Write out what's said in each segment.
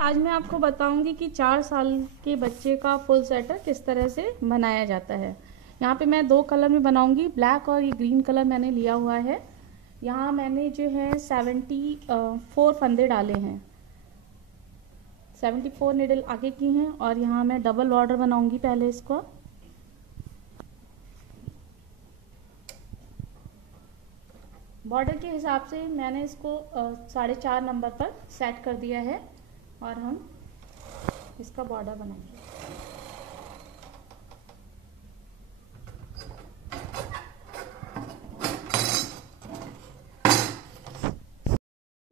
आज मैं आपको बताऊंगी कि 4 साल के बच्चे का फुल स्वेटर किस तरह से बनाया जाता है। यहाँ पे मैं 2 कलर में बनाऊंगी, ब्लैक और ये ग्रीन कलर मैंने लिया हुआ है। यहाँ मैंने जो है 74 फंदे डाले हैं, 74 निडल आगे की हैं। और यहाँ मैं डबल बॉर्डर बनाऊंगी पहले इसको। बॉर्डर के हिसाब से मैंने इसको 4.5 नंबर पर सेट कर दिया है और हम इसका बॉर्डर बनाएंगे।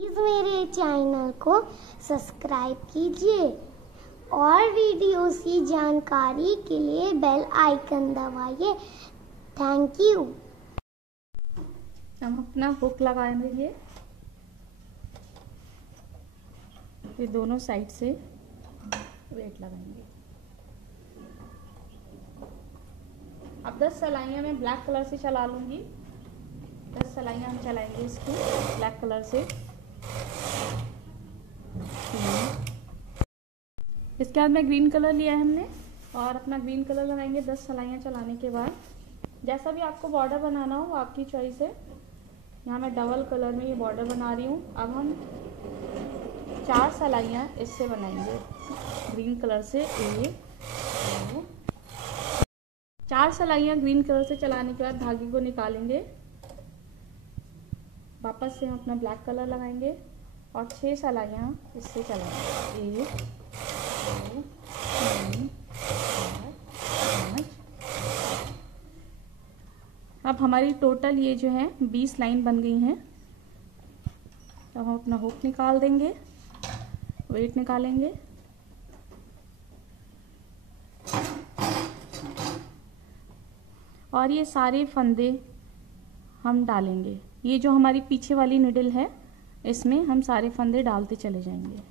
प्लीज मेरे चैनल को सब्सक्राइब कीजिए और वीडियोस की जानकारी के लिए बेल आइकन दबाइए। Thank you. हम अपना हुक लगाएंगे, ये दोनों साइड से वेट लगाएंगे। अब 10 सलाइयाँ मैं ब्लैक कलर से चला लूँगी। 10 सलाइयाँ हम चलाएंगे इसकी ब्लैक कलर से। इसके बाद में ग्रीन कलर लिया है हमने और अपना ग्रीन कलर लगाएंगे 10 सलाइयाँ चलाने के बाद। जैसा भी आपको बॉर्डर बनाना हो आपकी चॉइस है। यहाँ मैं डबल कलर में ये बॉर्डर बना रही हूँ। अब हम 4 सलाइयाँ इससे बनाएंगे ग्रीन कलर से। 4 सलाइयाँ ग्रीन कलर से चलाने के बाद धागे को निकालेंगे। वापस से हम अपना ब्लैक कलर लगाएंगे और 6 सलाइयाँ इससे चलाएंगे। 1 2 3 4 5। अब हमारी टोटल ये जो है 20 लाइन बन गई हैं। अब हम अपना हुक निकाल देंगे, वेट निकालेंगे। और ये सारे फंदे हम डालेंगे। ये जो हमारी पीछे वाली निडल है इसमें हम सारे फंदे डालते चले जाएंगे।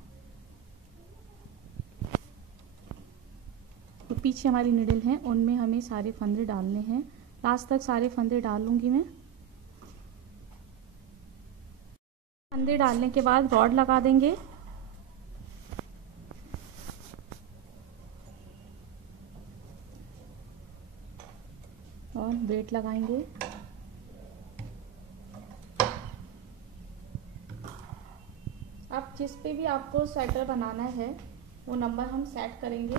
तो पीछे हमारी निडल है उनमें हमें सारे फंदे डालने हैं। लास्ट तक सारे फंदे डाल लूंगी मैं। फंदे डालने के बाद रॉड लगा देंगे। और वेट लगाएंगे। अब जिस पे भी आपको स्वेटर बनाना है वो नंबर हम सेट करेंगे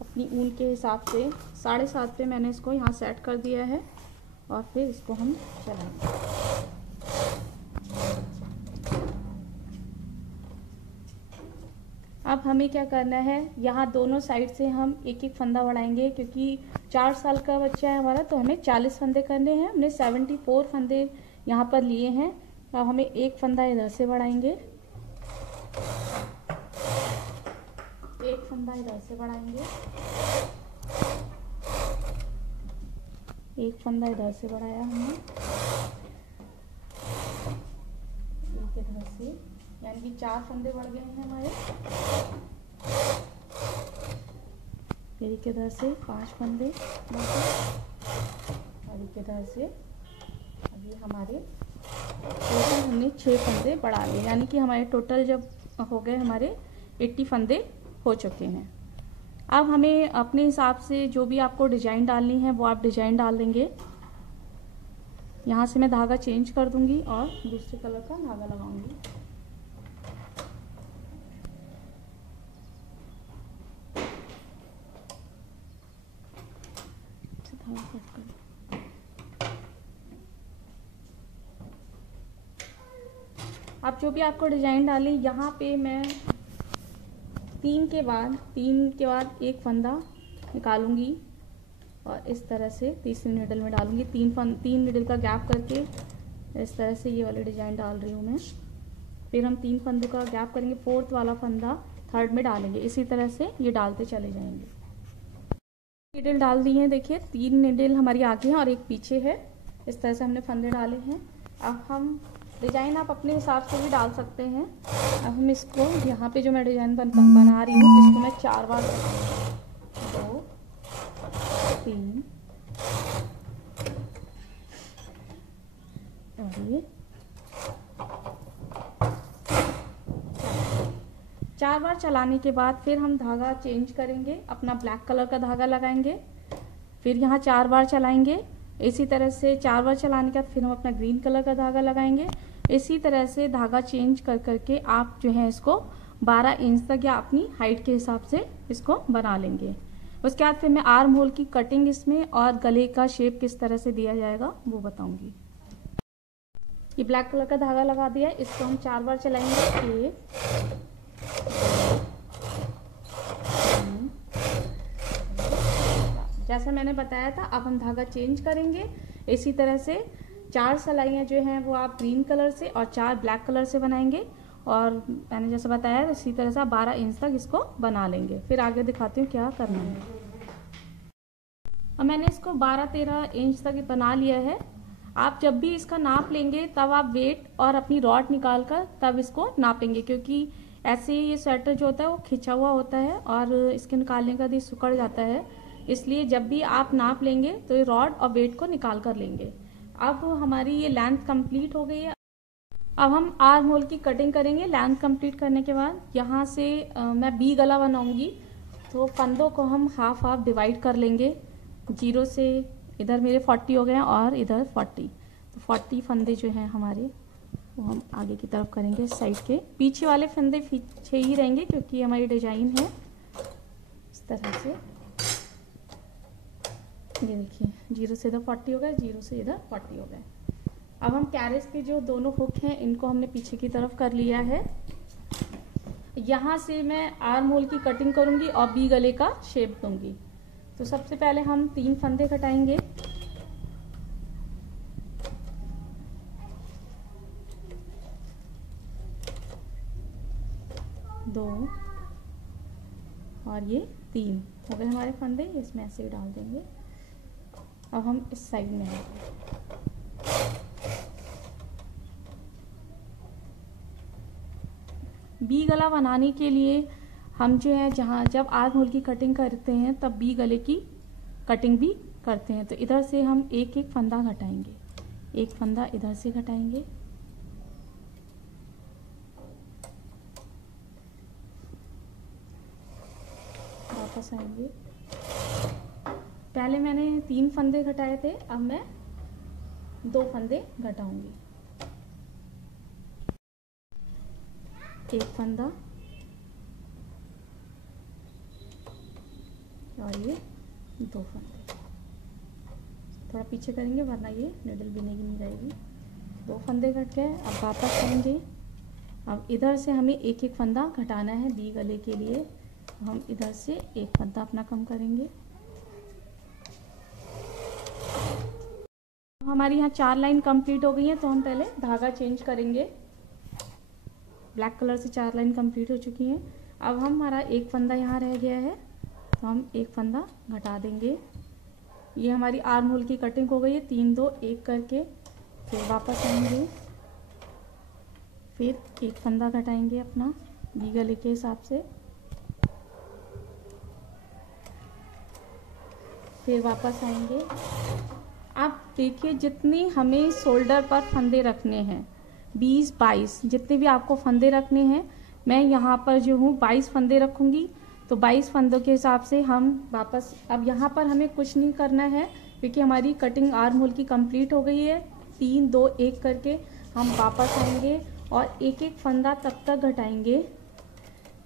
अपनी ऊन के हिसाब से। 7.5 पे मैंने इसको यहाँ सेट कर दिया है और फिर इसको हम चलाएंगे। अब हमें क्या करना है, यहाँ दोनों साइड से हम एक एक फंदा बढ़ाएंगे क्योंकि 4 साल का बच्चा है हमारा, तो हमें 40 फंदे करने हैं। हमने 74 फंदे यहाँ पर लिए हैं। अब हमें एक फंदा इधर से बढ़ाएंगे, एक फंदा इधर से बढ़ाएंगे, एक फंदा इधर से बढ़ाया हमने, एक इधर से, यानी कि 4 फंदे बढ़ गए हैं हमारे। फिर एक इधर से 5 फंदे और एक इधर से। अभी हमारे टोटल हमने 6 फंदे बढ़ा लिए, यानी कि हमारे टोटल जब हो गए हमारे 80 फंदे हो चुके हैं। अब हमें अपने हिसाब से जो भी आपको डिजाइन डालनी है वो आप डिजाइन डाल देंगे। यहाँ से मैं धागा चेंज कर दूंगी और दूसरे कलर का धागा लगाऊंगी। अब जो भी आपको डिजाइन डाली, यहाँ पे मैं 3 के बाद एक फंदा निकालूंगी और इस तरह से तीसरी निडल में डालूंगी। 3 निडल का गैप करके इस तरह से ये वाली डिजाइन डाल रही हूँ मैं। फिर हम 3 फंदों का गैप करेंगे, 4th वाला फंदा 3rd में डालेंगे। इसी तरह से ये डालते चले जाएंगे। निडल डाल दी है, देखिए 3 निडल हमारी आगे हैं और एक पीछे है। इस तरह से हमने फंदे डाले हैं। अब हम डिजाइन आप अपने हिसाब से भी डाल सकते हैं। अब हम इसको यहाँ पे जो मैं डिजाइन बना रही हूँ इसको मैं 4 बार 2 3 और ये 4 बार चलाने के बाद फिर हम धागा चेंज करेंगे, अपना ब्लैक कलर का धागा लगाएंगे, फिर यहाँ 4 बार चलाएंगे। इसी तरह से 4 बार चलाने के बाद फिर हम अपना ग्रीन कलर का धागा लगाएंगे। इसी तरह से धागा चेंज कर करके आप जो है इसको 12 इंच तक या अपनी हाइट के हिसाब से इसको बना लेंगे। उसके बाद फिर मैं आर्म होल की कटिंग इसमें और गले का शेप किस तरह से दिया जाएगा वो बताऊंगी। ये ब्लैक कलर का धागा लगा दिया है, इसको हम 4 बार चलाएंगे। 1 जैसा मैंने बताया था, अब हम धागा चेंज करेंगे। इसी तरह से 4 सिलाइयाँ जो हैं वो आप ग्रीन कलर से और 4 ब्लैक कलर से बनाएंगे और मैंने जैसे बताया इसी तरह से आप 12 इंच तक इसको बना लेंगे। फिर आगे दिखाती हूँ क्या करना है। अब मैंने इसको 12-13 इंच तक बना लिया है। आप जब भी इसका नाप लेंगे तब आप वेट और अपनी रॉड निकाल कर तब इसको नापेंगे, क्योंकि ऐसे ये स्वेटर जो होता है वो खिंचा हुआ होता है और इसके निकालने का भी सिकुड़ जाता है। इसलिए जब भी आप नाप लेंगे तो ये रॉड और वेट को निकाल कर लेंगे। अब हमारी ये लेंथ कंप्लीट हो गई है। अब हम आर्म होल की कटिंग करेंगे। लेंथ कंप्लीट करने के बाद यहाँ से मैं बी गला बनाऊंगी, तो फंदों को हम हाफ हाफ डिवाइड कर लेंगे। 0 से इधर मेरे 40 हो गए हैं और इधर 40, तो 40 फंदे जो हैं हमारे वो हम आगे की तरफ करेंगे। साइड के पीछे वाले फंदे पीछे ही रहेंगे क्योंकि हमारी डिजाइन है इस तरह से। ये देखिए 0 से इधर 40 हो गए, 0 से इधर 40 हो गए। अब हम कैरेज के जो दोनों हुक हैं इनको हमने पीछे की तरफ कर लिया है। यहाँ से मैं आर्म होल की कटिंग करूंगी और बी गले का शेप दूंगी। तो सबसे पहले हम 3 फंदे कटाएंगे। दो और ये 3 हो गए हमारे फंदे, इसमें ऐसे ही डाल देंगे। अब हम इस साइड में आएंगे। बी गला बनाने के लिए हम जो है जब आर्म होल की कटिंग करते हैं तब बी गले की कटिंग भी करते हैं। तो इधर से हम एक एक फंदा घटाएंगे, एक फंदा इधर से घटाएंगे, वापस आएंगे। पहले मैंने 3 फंदे घटाए थे, अब मैं 2 फंदे घटाऊंगी। एक फंदा और ये 2 फंदे। थोड़ा पीछे करेंगे वरना ये निडल बिनेगी नहीं रहेगी। 2 फंदे घट गए। अब वापस आएंगे। अब इधर से हमें एक एक फंदा घटाना है बी गले के लिए। हम इधर से एक फंदा अपना कम करेंगे। हमारी यहाँ 4 लाइन कंप्लीट हो गई है, तो हम पहले धागा चेंज करेंगे। ब्लैक कलर से 4 लाइन कंप्लीट हो चुकी हैं। अब हमारा एक फंदा यहाँ रह गया है, तो हम एक फंदा घटा देंगे। ये हमारी आर्म होल की कटिंग हो गई है 3 2 1 करके। फिर वापस आएंगे, फिर एक फंदा घटाएंगे अपना बी गले के हिसाब से। फिर वापस आएंगे। अब देखिए जितनी हमें शोल्डर पर फंदे रखने हैं 20-22 जितने भी आपको फंदे रखने हैं, मैं यहाँ पर जो हूँ 22 फंदे रखूँगी। तो 22 फंदों के हिसाब से हम वापस, अब यहाँ पर हमें कुछ नहीं करना है क्योंकि हमारी कटिंग आर्म होल की कंप्लीट हो गई है। 3 2 1 करके हम वापस आएंगे और एक एक फंदा तब तक घटाएंगे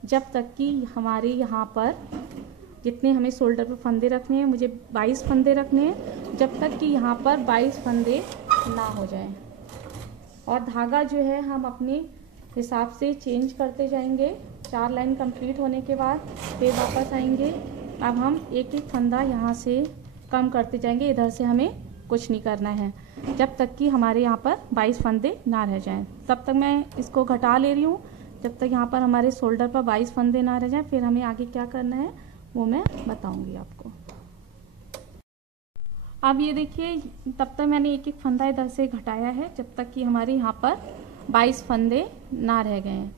जब तक कि हमारे यहाँ पर जितने हमें शोल्डर पर फंदे रखने हैं, मुझे 22 फंदे रखने हैं, जब तक कि यहाँ पर 22 फंदे ना हो जाएं। और धागा जो है हम अपने हिसाब से चेंज करते जाएंगे। 4 लाइन कंप्लीट होने के बाद फिर वापस आएंगे। अब हम एक एक फंदा यहाँ से कम करते जाएंगे। इधर से हमें कुछ नहीं करना है जब तक कि हमारे यहाँ पर 22 फंदे ना रह जाएं। तब तक मैं इसको घटा ले रही हूँ जब तक यहाँ पर हमारे शोल्डर पर 22 फंदे ना रह जाएं। फिर हमें आगे क्या करना है वो मैं बताऊंगी आपको। अब ये देखिए तब तक मैंने एक एक फंदा इधर से घटाया है जब तक कि हमारे यहाँ पर 22 फंदे ना रह गए हैं।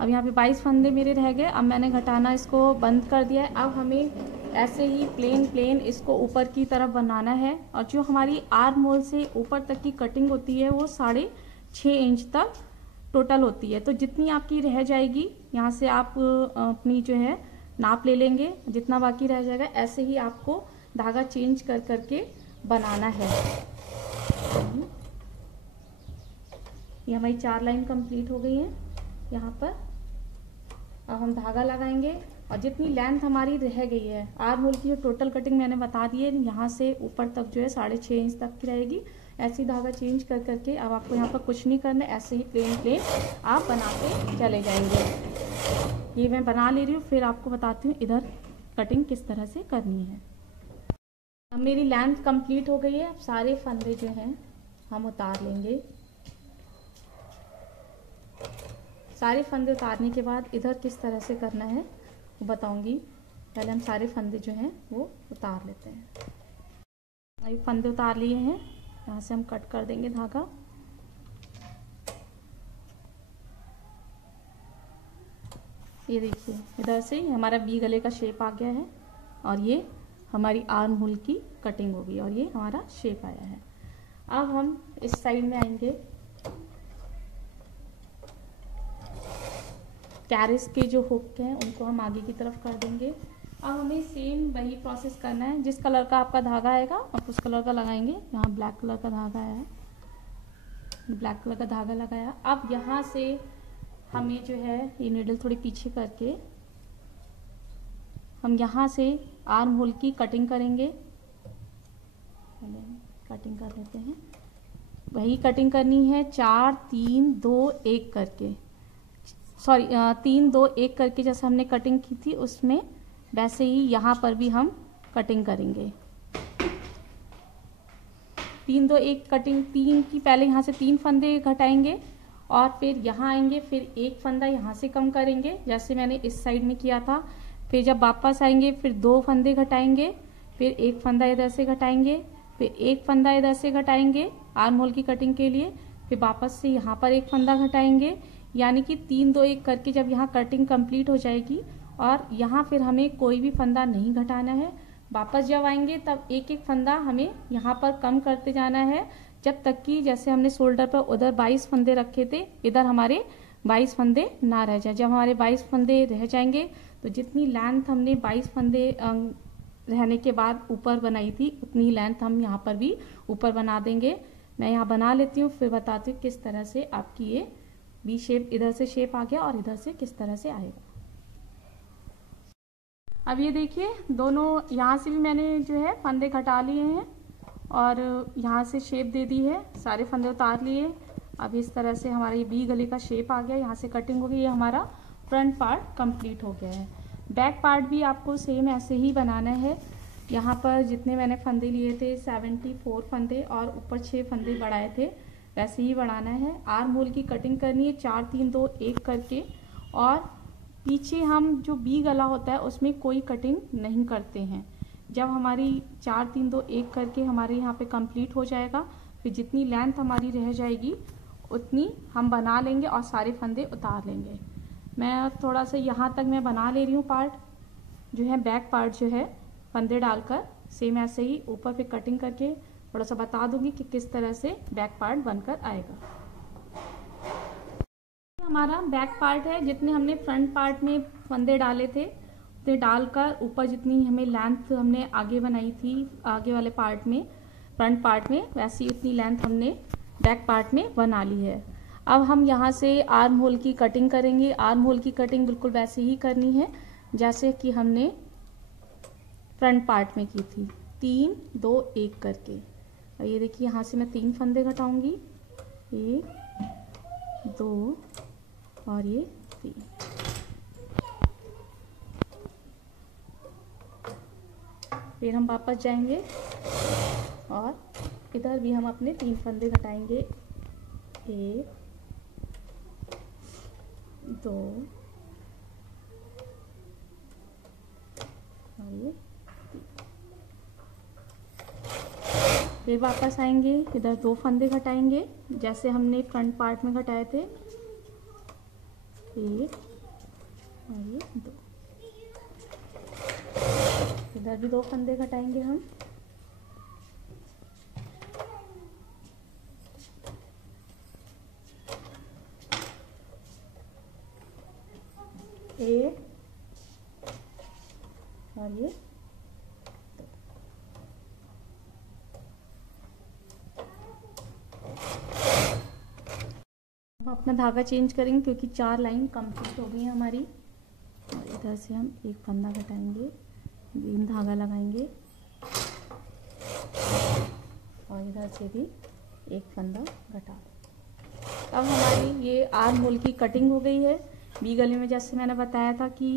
अब यहाँ पे 22 फंदे मेरे रह गए। अब मैंने घटाना इसको बंद कर दिया है। अब हमें ऐसे ही प्लेन इसको ऊपर की तरफ बनाना है। और जो हमारी आर्म होल से ऊपर तक की कटिंग होती है वो 6.5 इंच तक टोटल होती है। तो जितनी आपकी रह जाएगी यहाँ से आप अपनी जो है नाप ले लेंगे, जितना बाकी रह जाएगा ऐसे ही आपको धागा चेंज कर करके बनाना है। ये हमारी 4 लाइन कंप्लीट हो गई है यहाँ पर। अब हम धागा लगाएंगे और जितनी लेंथ हमारी रह गई है, आर्म होल की जो टोटल कटिंग मैंने बता दी है, यहाँ से ऊपर तक जो है 6.5 इंच तक की रहेगी। ऐसे ही धागा चेंज कर करके अब आपको यहाँ पर कुछ नहीं करना, ऐसे ही प्लेन आप बनाते चले जाएंगे। ये मैं बना ले रही हूँ, फिर आपको बताती हूँ इधर कटिंग किस तरह से करनी है। अब मेरी लेंथ कंप्लीट हो गई है। अब सारे फंदे जो हैं हम उतार लेंगे। सारे फंदे उतारने के बाद इधर किस तरह से करना है वो बताऊंगी। पहले हम सारे फंदे जो हैं वो उतार लेते हैं। अभी फंदे उतार लिए हैं, यहाँ से हम कट कर देंगे धागा। ये देखिए इधर से हमारा वी गले का शेप आ गया है और ये हमारी आर्म होल की कटिंग होगी और ये हमारा शेप आया है। अब हम इस साइड में आएंगे। कैरिस के जो हुक हैं उनको हम आगे की तरफ कर देंगे। अब हमें सेम वही प्रोसेस करना है। जिस कलर का आपका धागा आएगा आप उस कलर का लगाएंगे। यहाँ ब्लैक कलर का धागा आया है, ब्लैक कलर का धागा लगाया। अब यहाँ से हमें जो है ये नीडल थोड़ी पीछे करके हम यहाँ से आर्म होल की कटिंग करेंगे। कटिंग कर लेते हैं। वही कटिंग करनी है 4 3 2 1 करके, सॉरी 3 2 1 करके जैसे हमने कटिंग की थी उसमें वैसे ही यहाँ पर भी हम कटिंग करेंगे। 3 2 1 कटिंग, 3 की पहले यहाँ से 3 फंदे घटाएंगे और फिर यहाँ आएंगे, फिर एक फंदा यहाँ से कम करेंगे जैसे मैंने इस साइड में किया था। फिर जब वापस आएंगे फिर 2 फंदे घटाएंगे, फिर एक फंदा इधर से घटाएंगे, फिर एक फंदा इधर से घटाएंगे आर्म होल की कटिंग के लिए, फिर वापस से यहाँ पर एक फंदा घटाएंगे। यानी कि 3 2 1 करके जब यहाँ कटिंग कंप्लीट हो जाएगी और यहाँ फिर हमें कोई भी फंदा नहीं घटाना है। वापस जब आएंगे तब एक एक फंदा हमें यहाँ पर कम करते जाना है जब तक कि जैसे हमने शोल्डर पर उधर 22 फंदे रखे थे इधर हमारे 22 फंदे ना रह जाए। जब हमारे 22 फंदे रह जाएंगे तो जितनी लेंथ हमने 22 फंदे रहने के बाद ऊपर बनाई थी उतनी लेंथ हम यहाँ पर भी ऊपर बना देंगे। मैं यहाँ बना लेती हूँ फिर बताती हूँ किस तरह से आपकी ये वी शेप, इधर से शेप आ गया और इधर से किस तरह से आएगा। अब ये देखिए दोनों यहाँ से भी मैंने जो है फंदे घटा लिए हैं और यहाँ से शेप दे दी है, सारे फंदे उतार लिए। अब इस तरह से हमारा ये वी गले का शेप आ गया, यहाँ से कटिंग हो गई। ये हमारा फ्रंट पार्ट कंप्लीट हो गया है। बैक पार्ट भी आपको सेम ऐसे ही बनाना है। यहाँ पर जितने मैंने फंदे लिए थे 74 फंदे और ऊपर 6 फंदे बढ़ाए थे वैसे ही बढ़ाना है। आर्म होल की कटिंग करनी है 4 3 2 1 करके और पीछे हम जो वी गला होता है उसमें कोई कटिंग नहीं करते हैं। जब हमारी 4 3 2 1 करके हमारे यहाँ पे कंप्लीट हो जाएगा फिर जितनी लेंथ हमारी रह जाएगी उतनी हम बना लेंगे और सारे फंदे उतार लेंगे। मैं थोड़ा सा यहाँ तक मैं बना ले रही हूँ पार्ट जो है, बैक पार्ट जो है फंदे डालकर सेम ऐसे ही ऊपर पे कटिंग करके थोड़ा सा बता दूंगी कि किस तरह से बैक पार्ट बनकर आएगा। हमारा बैक पार्ट है, जितने हमने फ्रंट पार्ट में फंदे डाले थे उतने डालकर ऊपर जितनी हमें लेंथ हमने आगे बनाई थी आगे वाले पार्ट में फ्रंट पार्ट में वैसी उतनी लेंथ हमने बैक पार्ट में बना ली है। अब हम यहाँ से आर्म होल की कटिंग करेंगे। आर्म होल की कटिंग बिल्कुल वैसे ही करनी है जैसे कि हमने फ्रंट पार्ट में की थी, 3 2 1 करके। और ये देखिए यहाँ से मैं 3 फंदे घटाऊंगी, 1 2 और ये 3। फिर हम वापस जाएंगे और इधर भी हम अपने 3 फंदे घटाएंगे, 1 2 और ये 3। फिर वापस आएंगे, इधर 2 फंदे घटाएंगे जैसे हमने फ्रंट पार्ट में घटाए थे, 1 और ये 2। इधर भी 2 फंदे घटाएंगे हम, ये और ये। हम अपना धागा चेंज करेंगे क्योंकि 4 लाइन कंप्लीट हो गई है हमारी। और इधर से हम एक फंदा घटाएंगे, ग्रीन धागा लगाएंगे और इधर से भी एक फंदा घटा। अब हमारी ये आर्म होल की कटिंग हो गई है। वी गले में जैसे मैंने बताया था कि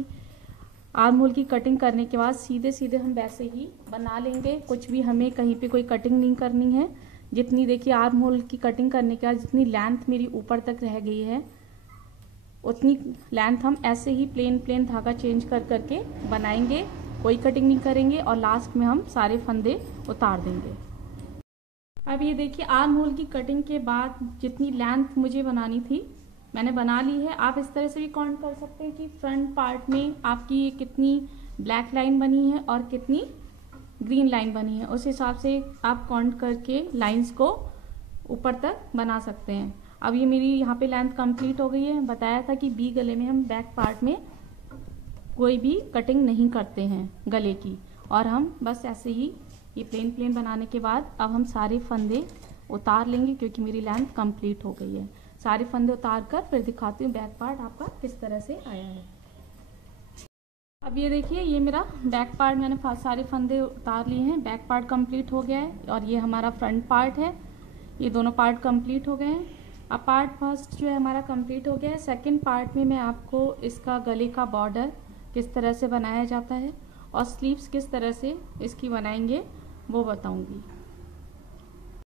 आर्म होल की कटिंग करने के बाद सीधे सीधे हम वैसे ही बना लेंगे, कुछ भी हमें कहीं पे कोई कटिंग नहीं करनी है। जितनी देखिए आर्म होल की कटिंग करने के बाद जितनी लेंथ मेरी ऊपर तक रह गई है उतनी लेंथ हम ऐसे ही प्लेन धागा चेंज कर करके बनाएंगे, कोई कटिंग नहीं करेंगे और लास्ट में हम सारे फंदे उतार देंगे। अब ये देखिए आर्म होल की कटिंग के बाद जितनी लेंथ मुझे बनानी थी मैंने बना ली है। आप इस तरह से भी काउंट कर सकते हैं कि फ्रंट पार्ट में आपकी कितनी ब्लैक लाइन बनी है और कितनी ग्रीन लाइन बनी है, उस हिसाब से आप काउंट करके लाइंस को ऊपर तक बना सकते हैं। अब ये मेरी यहाँ पे लेंथ कंप्लीट हो गई है। बताया था कि बी गले में हम बैक पार्ट में कोई भी कटिंग नहीं करते हैं गले की, और हम बस ऐसे ही ये प्लेन बनाने के बाद अब हम सारे फंदे उतार लेंगे क्योंकि मेरी लेंथ कंप्लीट हो गई है। सारे फंदे उतार कर फिर दिखाती हूँ बैक पार्ट आपका किस तरह से आया है। अब ये देखिए ये मेरा बैक पार्ट मैंने सारे फंदे उतार लिए हैं, बैक पार्ट कंप्लीट हो गया है और ये हमारा फ्रंट पार्ट है। ये दोनों पार्ट कंप्लीट हो गए हैं। अब पार्ट फर्स्ट जो है हमारा कंप्लीट हो गया है। सेकंड पार्ट में मैं आपको इसका गले का बॉर्डर किस तरह से बनाया जाता है और स्लीव्स किस तरह से इसकी बनाएंगे वो बताऊंगी।